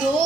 2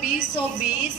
2020